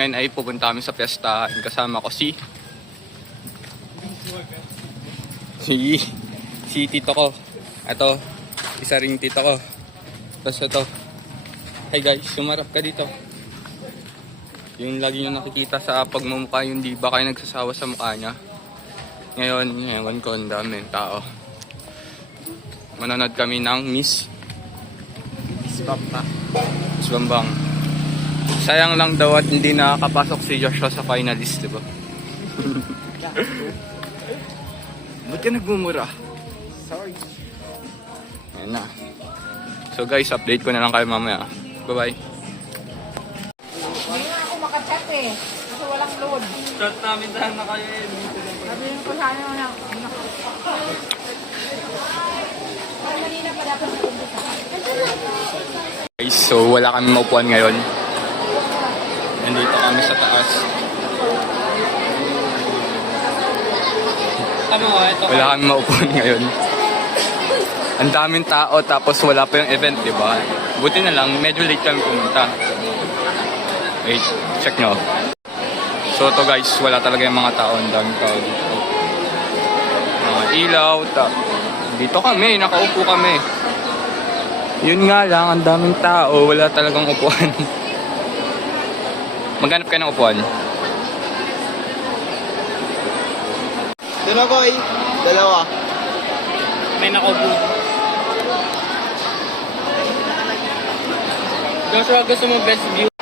ngayon ay pupunta kami sa piyestahan. Kasama ko si tito ko. Ito, isa ring tito ko. Tapos ito. Hey guys, sumarap ka dito. Yung lagi nyo nakikita sa pagmumukha, yung di ba kayo nagsasawa sa mukha niya. Ngayon, ewan ko, ang daming tao. Manonood kami ng Miss Bambang. Sayang lang daw at hindi nakakapasok si Joshua sa finalist, diba? Ba't ka nagmumura? Sorry. Ayan na. So guys, update ko na lang kayo mamaya. Bye-bye. Hindi na ako makachat eh. Kasi walang load. Chat namin saan na kayo eh. Sabihin ko sa ano na. Kanina pa dapat Guys, so wala kami maupuan ngayon. Nandito kami sa taas. Wala kami maupuan ngayon. Ang daming tao tapos wala pa yung event, di ba? Buti na lang, medyo late kami pumunta. Wait, check nyo. So to guys, wala talaga yung mga tao. Ang daming tao dito. Mga ilaw. Dito kami, nakaupo kami. Yun nga lang, ang daming tao. Wala talagang upuan. Maghanap kayo ng upuan. Doon ako eh. Dalawa. May nakaupo. Joshua, gusto mo best view?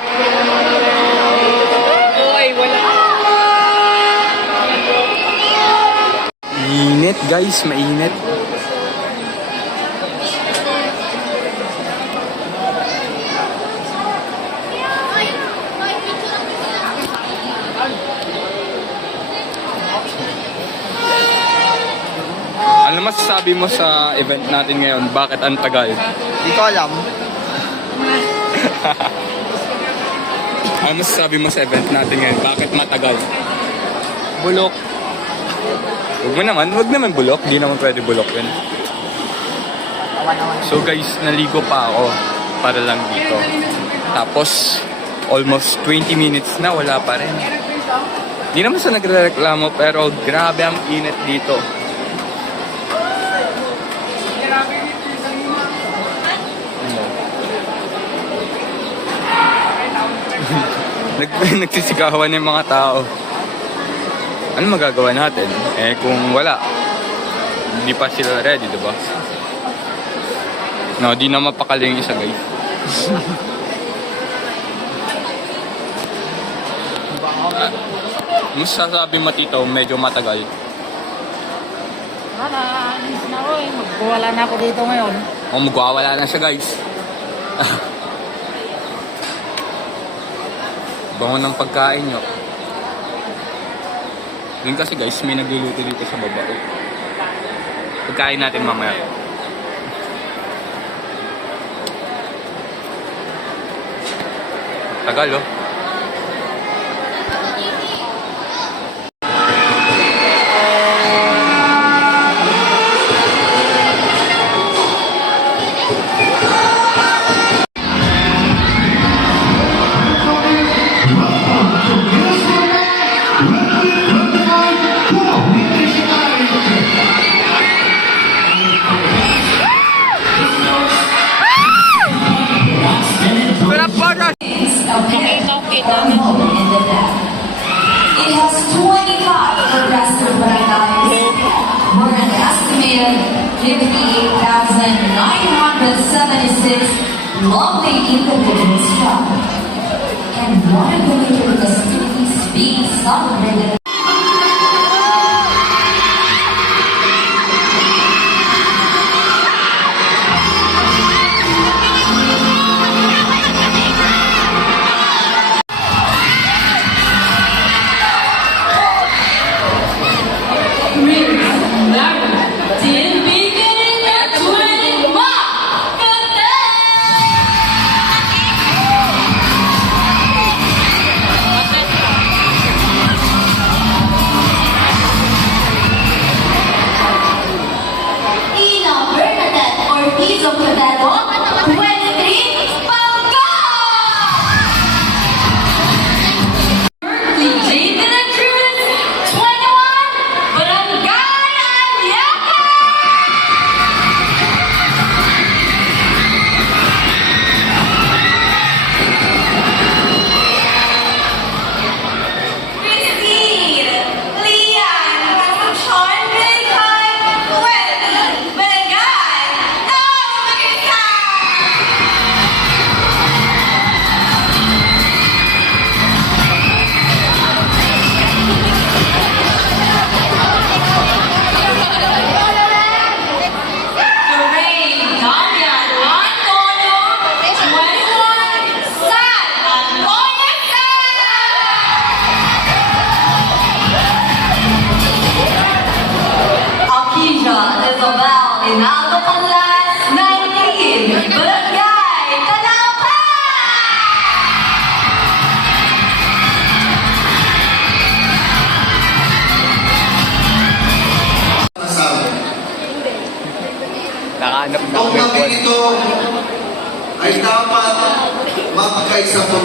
Ay, wala. Mainit guys, mainit. Ano masasabi mo sa event natin ngayon? Bakit ang tagal? Di ko alam. Ano masasabi mo sa event natin ngayon? Bakit matagal? Bulok. Huwag naman bulok. Di naman pwede bulok yun. So guys, naligo pa ako para lang dito. Tapos, almost 20 minutes na, wala pa rin. Di naman sa nagre-reklamo, pero grabe ang init dito. Nagsisigawan yung mga tao. Ano magagawa natin? Eh kung wala, hindi pa sila ready, diba? No, di na mapakali yung isa guys. Masasabi mo tito, medyo matagal. wala. Anis na ako eh. Magwala na ako dito ngayon. O magwawala na siya guys. Bango ng pagkain nyo. Yun kasi guys, may nagluluto dito sa baba. Pagkain natin mamaya. Tagal oh. It has 25 progressive recognize for an estimated 58,976 lovely individuals from. And what a believer the students being celebrated.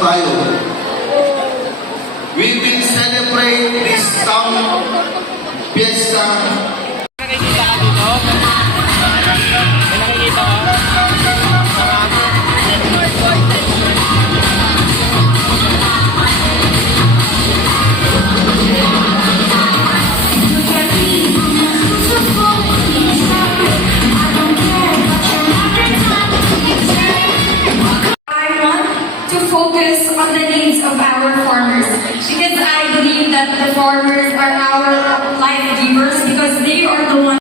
tayo. We will celebrate this town fiesta. Nakikita ka dito? May nakikita ka? I want to focus on the needs of our farmers because I believe that the farmers are our life givers because they are the ones.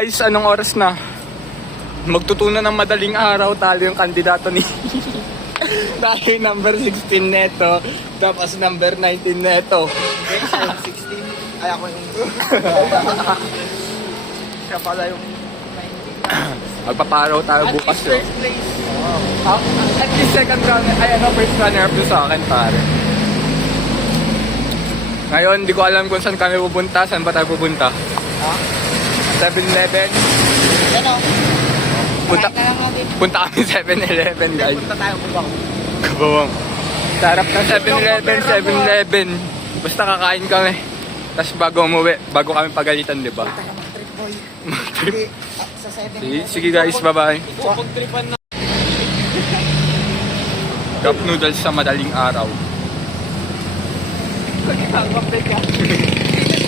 Guys, anong oras na? Magtutunan ng madaling araw, talo yung kandidato ni tayo yung number 16 neto, tapos number 19 neto. 16. Ay, ako yung... Siya pala yung... Magpaparaw tayo bukas yun. place. At least second runner, first runner up sa akin pare. Ngayon, di ko alam kung saan kami pupunta. Saan ba tayo pupunta? 7-Eleven. Yan o. Punta kami 7-Eleven, guys. Punta tayo kubang. Kabawang. Sarap ng 7-Eleven, 7-Eleven. Basta kakain kami. Tapos bago umuwi, bago kami pagalitan, di ba? Mag-trip boy. Mag-trip. Hindi, sa 7. Sige guys, bye-bye. Pag-tripan na. Cup noodles sa madaling araw.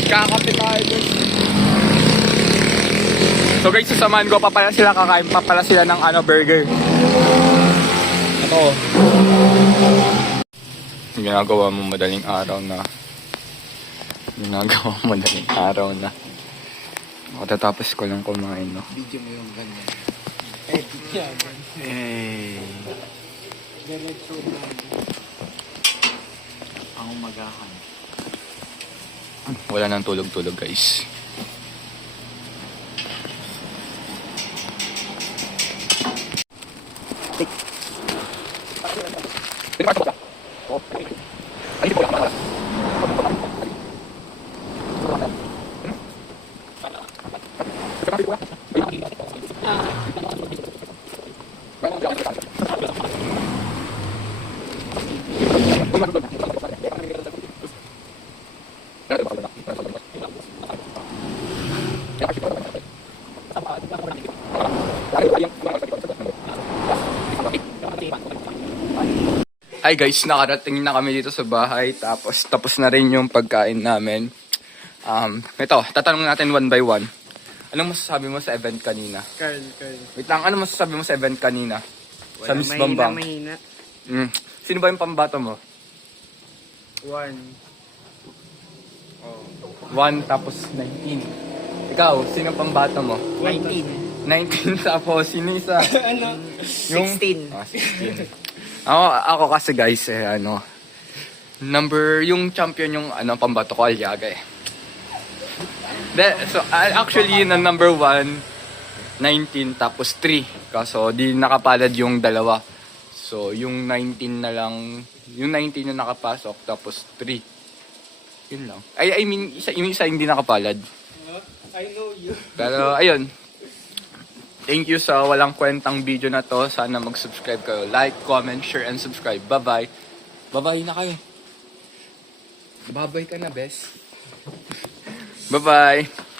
Kakape tayo guys. So guys, sasamahan ko pa pala sila, kakain pa pala sila ng burger. Ito. Ginagawa mo madaling araw na. Ginagawa mo madaling araw na. Matatapos ko lang kumain, no? Video mo yung ganyan. Hey. Diretso na. Ang umagahan. Wala nang tulog-tulog guys. Hi guys, nakarating na kami dito sa bahay, tapos na rin yung pagkain namin. Ito, tatanungin natin one by one. Anong masasabi mo sa event kanina? Carl. Wait lang, ano masasabi mo sa event kanina? Sa Miss mahina, Bambang. mahina. Sino ba yung pambato mo? 1. 1 tapos 19. Ikaw, sino pambato mo? 19. 19 tapos sino isa? Ano? 16. 16. Ako kasi guys, yung champion yung pambato ko, Aliaga eh. So, actually, yun ang number 1, 19 tapos 3. Kaso, di nakapalad yung dalawa. So, yung 19 na lang, yung 19 na nakapasok tapos 3. Yun lang. I mean, yung isa hindi nakapalad. I know you. Pero, ayun. Thank you sa walang kwentang video na to. Sana mag-subscribe kayo. Like, comment, share, and subscribe. Bye-bye. Bye-bye na kayo. Bye-bye ka na, bes. Bye-bye.